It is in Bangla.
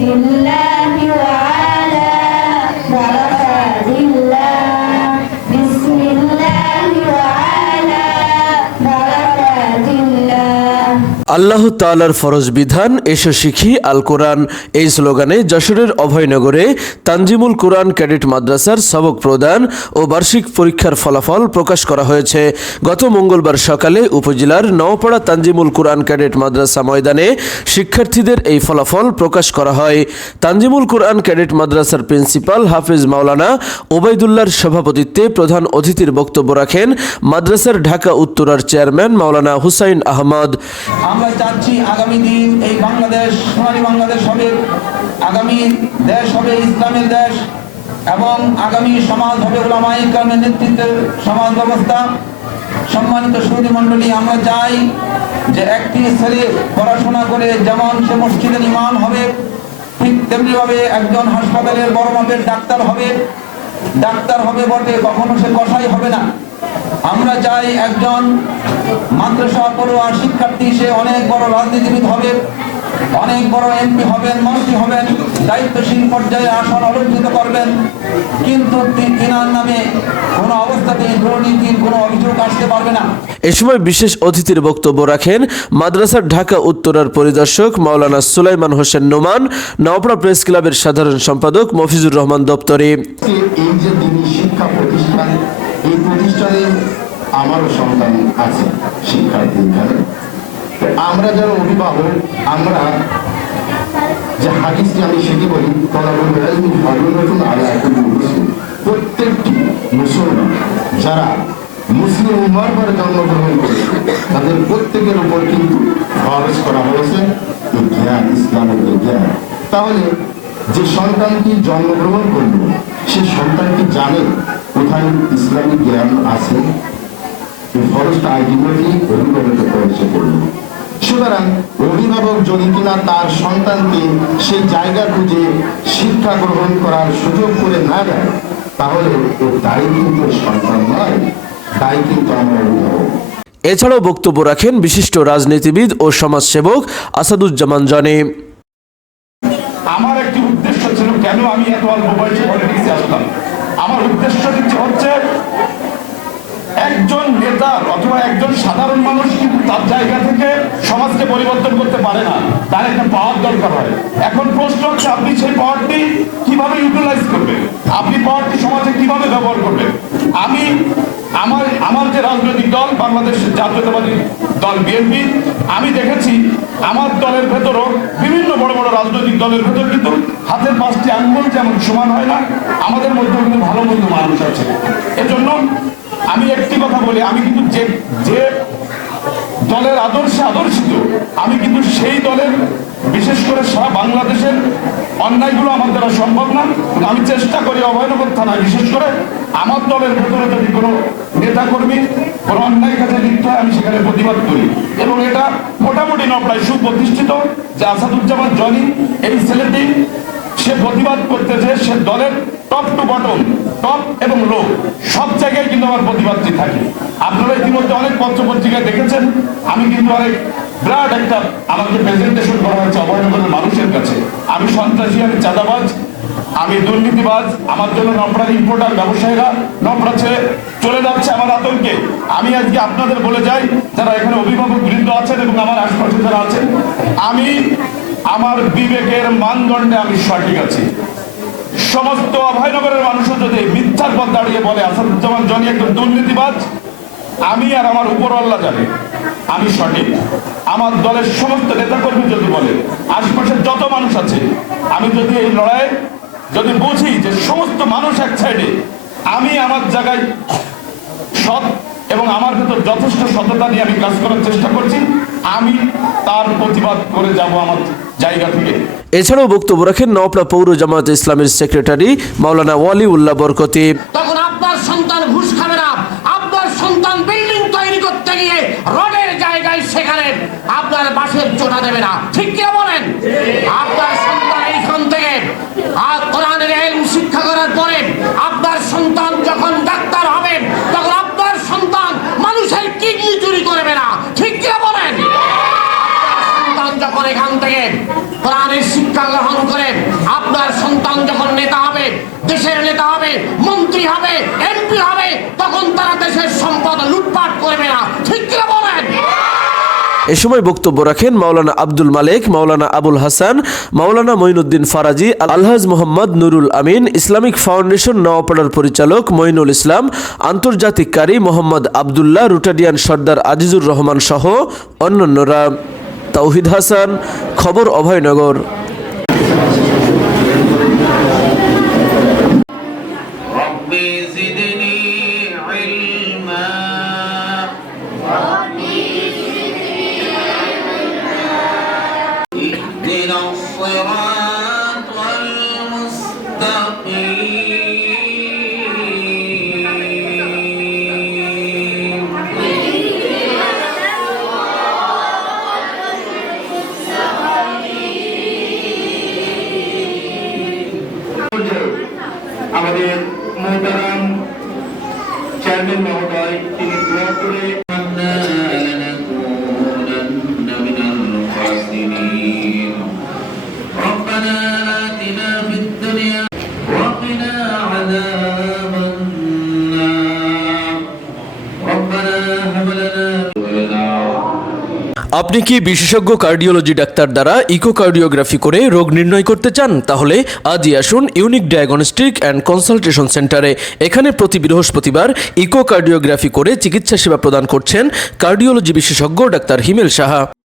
বিসমিল্লাহি ওয়া আলা বারাকাতিল্লাহ বিসমিল্লাহি ওয়া আলা বারাকাতিল্লাহ। আল্লাহ তাআলার ফরজ বিধান এসো শিখি আল কোরআন এই স্লোগানে যশোরের অভয়নগরে তানজিমুল কোরআন ক্যাডেট মাদ্রাসার সবক প্রদান ও বার্ষিক পরীক্ষার ফলাফল প্রকাশ করা হয়েছে। গত মঙ্গলবার সকালে উপজেলার নওপাড়া তানজিমুল কোরআন ক্যাডেট মাদ্রাসা ময়দানে শিক্ষার্থীদের এই ফলাফল প্রকাশ করা হয়। তানজিমুল কোরআন ক্যাডেট মাদ্রাসার প্রিন্সিপাল হাফিজ মাওলানা ওবায়দুল্লাহর সভাপতিত্বে প্রধান অতিথির বক্তব্য রাখেন মাদ্রাসার ঢাকা উত্তরার চেয়ারম্যান মাওলানা হুসাইন আহমদ। আমরা চাচ্ছি আগামী দিন এই বাংলাদেশ সোনালী বাংলাদেশ হবে, আগামী দেশ হবে ইসলামের দেশ এবং আগামী সমাজ হবে উলামায়ে কেরামের নেতৃত্বের সমাজ ব্যবস্থা। সম্মানিত সুধী মণ্ডলী, আমরা চাই যে একটি ছেলে পড়াশোনা করে যেমন সে মসজিদের ইমাম হবে, ঠিক তেমনিভাবে একজন হাসপাতালের বড় মাপের ডাক্তার হবে বটে, কখনো সে কসাই হবে না। আমরা চাই একজন মাদ্রাসা পড়ুয়া শিক্ষার্থী সে অনেক বড় রাজনীতিবিদ হবে, অনেক বড় এমপি হবেন, মন্ত্রী হবেন, দায়িত্বশীল পর্যায়ে আসন অলঙ্কৃত করবেন, কিন্তু তিনার নামে কোনো অবস্থাতেই দুর্নীতির কোনো অভিযোগ আসতে পারবে না। এ সময় বিশেষ অতিথির বক্তব্য রাখেন মাদ্রাসার ঢাকা উত্তরার পরিদর্শক মাওলানা সুলাইমান হোসেন নোমান, নওপাড়া প্রেস ক্লাবের সাধারণ সম্পাদক মফিজুর রহমান দপ্তরি। এই যে দিনী শিক্ষা প্রতিষ্ঠান, এই প্রতিষ্ঠানে আমারও সন্তান আছে শিক্ষার্থী এখানে। আমরা যারা অভিভাবক, আমরা যে হাদিসটি আমি সেটি বলি, প্রত্যেকটি মুসলমান যারা মুসলিম উম্মার পরে জন্মগ্রহণ করেছে তাদের প্রত্যেকের উপর কিন্তু ফরজ করা হয়েছে এই জ্ঞান, ইসলামের জ্ঞান। তাহলে যে সন্তানটি জন্মগ্রহণ করল সে সন্তানটি জানে কোথায় ইসলামিক জ্ঞান আছে, এই ফরজটা আলটিমেটলি অভিভাবকের পরিচয় করল। সুতরাং অভিভাবক যদি কিনা তার সন্তানকে সেই জায়গা খুঁজে শিক্ষা গ্রহণ করার সুযোগ করে না দেয়, তাহলে ওর দায়ী কিন্তু সন্তান নয়, দায়ী কিন্তু আমরা অভিভাবক। এছাড়াও বক্তব্য রাখেন বিশিষ্ট রাজনীতিবিদ ও সমাজসেবক আসাদুজ্জামান জনি। আমার একটি উদ্দেশ্য ছিল, কেন আমি এত অল্প বয়সে পলিটিক্সে আসলাম। আমার উদ্দেশ্য হচ্ছে একজন নেতা অথবা একজন সাধারণ মানুষ কিন্তু তার জায়গা থেকে সমাজকে পরিবর্তন করতে পারে না, তার একটা পাওয়ার দরকার হয়। এখন প্রশ্ন হচ্ছে আপনি সেই পাওয়ারটি কিভাবে ইউটিলাইজ করবেন, আপনি পাওয়ারটি সমাজে কিভাবে ব্যবহার করবেন। আমি আমার যে রাজনৈতিক দল বাংলাদেশ জাতীয়তাবাদী দল বিএনপি, আমি দেখেছি আমার দলের ভেতরও বিভিন্ন বড় বড় রাজনৈতিক দলের ভেতর কিন্তু হাতের 5টি আঙ্গুল যেমন সমান হয় না, আমাদের মধ্যে কিন্তু ভালো মন্দ মানুষ আছে। এজন্য আমি একটি কথা বলি, আমি কিন্তু যে দলের আদর্শে আদর্শিত, আমি কিন্তু সেই দলের বিশেষ করে সারা বাংলাদেশের অন্যায়গুলো আমার দ্বারা সম্ভব না। আমি চেষ্টা করি অভয়নগর থানায় বিশেষ করে আমার দলের ভেতরে যদি কোনো নেতাকর্মী কোনো অন্যায় কাজে লিপ্ত হয় আমি সেখানে প্রতিবাদ করি, এবং এটা মোটামুটি প্রায় সুপ্রতিষ্ঠিত যে আসাদুজ্জামান জনি এই ছেলেটি সে প্রতিবাদ করতেছে, সে দলের টপ টু বটম, টপ এবং লো সব জায়গায় কিন্তু আমার প্রতিবাদটি থাকে। আপনারা ইতিমধ্যে অনেক পত্র পত্রিকায় দেখেছেন, আমি কিন্তু অনেক বিরাট একটা আমাকে প্রেজেন্টেশন করা হয়েছে অভয়নগরের মানুষের কাছে। আমি সন্ত্রাসী, আমি চাঁদাবাজ, আমি দুর্নীতিবাজ, আমার জন্য নওপাড়ার ইম্পোর্টার ব্যবসায়ীরা নওপাড়া ছেড়ে চলে যাচ্ছে আমার আতঙ্কে। আমি আজকে আপনাদের বলে যাই, যারা এখানে অভিভাবক বৃন্দ আছেন এবং আমার আশপাশে যারা আছেন, আমি আমার বিবেকের মানদণ্ডে আমি সঠিক আছি। সমস্ত অভয়নগরের মানুষও যদি মিথ্যার পথ দাঁড়িয়ে বলে আসাদুজ্জামান জনি একজন দুর্নীতিবাজ, আমি আর আমার উপরওয়াল্লা জানে আমি সঠিক। আমার দলের সমস্ত নেতাকর্মী যদি বলে, আশপাশের যত মানুষ আছে, আমি যদি এই লড়াই যদি বুঝি যে সমস্ত মানুষ এক সাইডে, আমি আমার জায়গায় সৎ এবং আমার ভেতর যথেষ্ট সততা নিয়ে আমি কাজ করার চেষ্টা করছি, আমি তার প্রতিবাদ করে যাব আমার জায়গা থেকে। এছাড়াও বক্তব্য রাখেন নওপাড়া পৌর জামায়াত ইসলামের সেক্রেটারি মাওলানা ওয়ালিউল্লাহ বরকতি। তখন আপনার সন্তান ঘুষ খাবে না, আপনার সন্তান বিল্ডিং তৈরি করতে গিয়ে রডের জায়গায় সেখানে আপনার বাঁশের চোটা দেবে না, ঠিক কি বলেন? আপনার সন্তান এইখান থেকে কোরআনের ইলম শিক্ষা করার পরে আপনার সন্তান যখন ডাক্তার হবে, তখন আপনার সন্তান মানুষের কিডনি চুরি করবে না, ঠিক কি বলেন? আপনার সন্তান যখন এখান থেকে কোরআনের শিক্ষা গ্রহণ করে করবে না, ঠিক কিনা বলেন? এ সময় বক্তব্য রাখেন মাওলানা আব্দুল মালেক, মাওলানা আবুল হাসান, মাওলানা মঈনুদ্দিন ফারাজি, আলহাজ মোহাম্মদ নুরুল আমিন, ইসলামিক ফাউন্ডেশন নওয়াপাড়ার পরিচালক মঈনুল ইসলাম, আন্তর্জাতিক কারি মোহাম্মদ আবদুল্লাহ, রুটাডিয়ান সর্দার আজিজুর রহমান সহ অন্যান্যরা। তাওহিদ হাসান, খবর অভয়নগর। ربي زدني علما اهدنا الصراط المستقيم আমাদের মোহতারাম চেয়ারম্যান মহোদয় তিনি দোয়া করে لنكونن من الخاسرين ربنا آتنا في الدنيا وقنا عذاب النار ربنا هب لنا আপনি কি বিশেষজ্ঞ কার্ডিওলজি ডাক্তার দ্বারা ইকোকার্ডিওগ্রাফি করে রোগ নির্ণয় করতে চান? তাহলে আজই আসুন ইউনিক ডায়াগনস্টিক অ্যান্ড কনসালটেশন সেন্টারে। এখানে প্রতি বৃহস্পতিবার ইকোকার্ডিওগ্রাফি করে চিকিৎসা সেবা প্রদান করছেন কার্ডিওলজি বিশেষজ্ঞ ডাক্তার হিমেল সাহা।